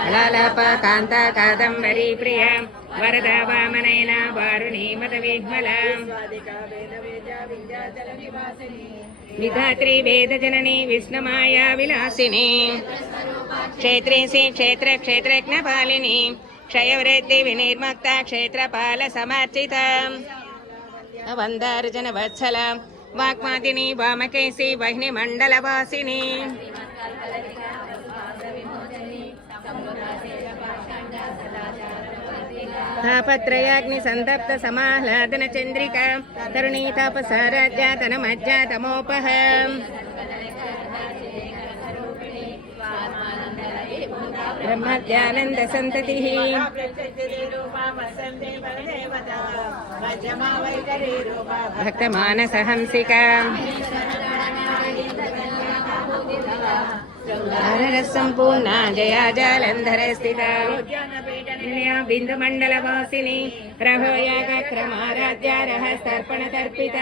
కళాలాప కాంత కాదంబరీ ప్రియ వరద వామనయన వారుణి మద విహ్మల విధాత్రి వేద జనని విష్ణుమాయా విలాసిని క్షేత్రేసి క్షేత్ర క్షేత్రజ్ఞ పాలిని క్షయవృద్ధి వినిర్ముక్త క్షేత్రపాల సమర్చిత వందార్జన వత్సల వాగ్మాతిని వామకేశి వహ్ని మండలవాసిని తాపత్రయాగ్ని సంతప్త సమాహ్లాదన చంద్రిక తరుణీ తాపసారాధ్యాతన మజ్జాతమోపహ బ్రహ్మజ్ఞానంద సంతతి భక్తమానస హంసిక సంపూర్ణ జయా జాలంధర స్థిత బిందు మండల వాసిని రహోయాగ క్రమారాధ్య రహస్తర్పణ తర్పిత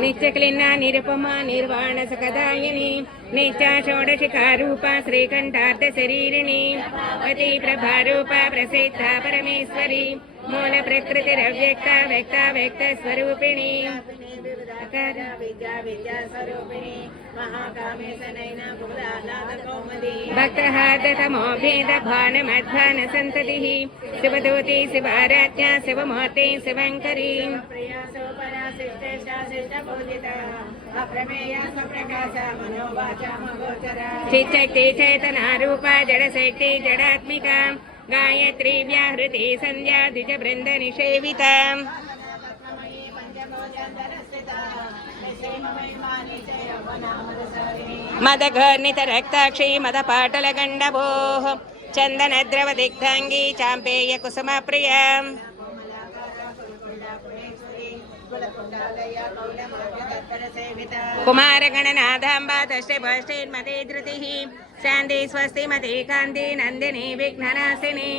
నిత్యక్లిన్న నిరుపమా నిర్వాణ సకదాయిని నిత్యా షోడశిఖారూప శ్రీకంఠార్థ శరీరిణి అతి ప్రభారూప ప్రసిద్ధ పరమేశ్వరి మూల ప్రకృతి రవ్యక్త వ్యక్త వ్యక్త స్వరూపిణి భక్తహార్దతమో భేద భాన మధ్వాన సంతతి శివదూతి శివారాధ్య శివమూర్తి శివంకరీ చిచ్చక్తి చేతనారూప జడశక్తి జడాత్మిక గాయత్రీ వ్యాహృతి సంధ్యా ద్విజ బృంద నిషేవిత మదఘర్నిత రక్తాక్షి మద పాటల గండభో చందన ద్రవ దిగ్ధాంగి చాంపేయ కుసుమ ప్రియ కుమార గణనాథాంబా దష్టభష్టేన్మతే ధృతి శాంతి స్వస్తి మతే కాంతి నందిని విఘ్ననాశిని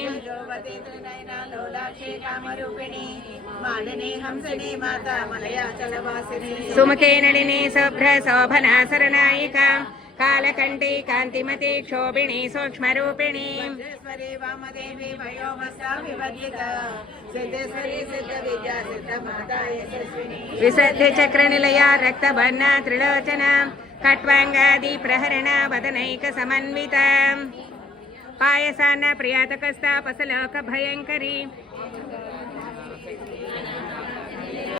సుముఖే నళిని శుభ్ర శోభనా శరణాయిక కాలకంఠి కాంతిమతి క్షోభిణి సూక్ష్మరూపిణి విశుద్ధ చక్ర నిలయ రక్తవర్ణ త్రిలోచన కట్వాంగాది ప్రహరణ వదనైక సమన్విత పాయసాన్న ప్రియాతకస్థ పసలోక భయంకరి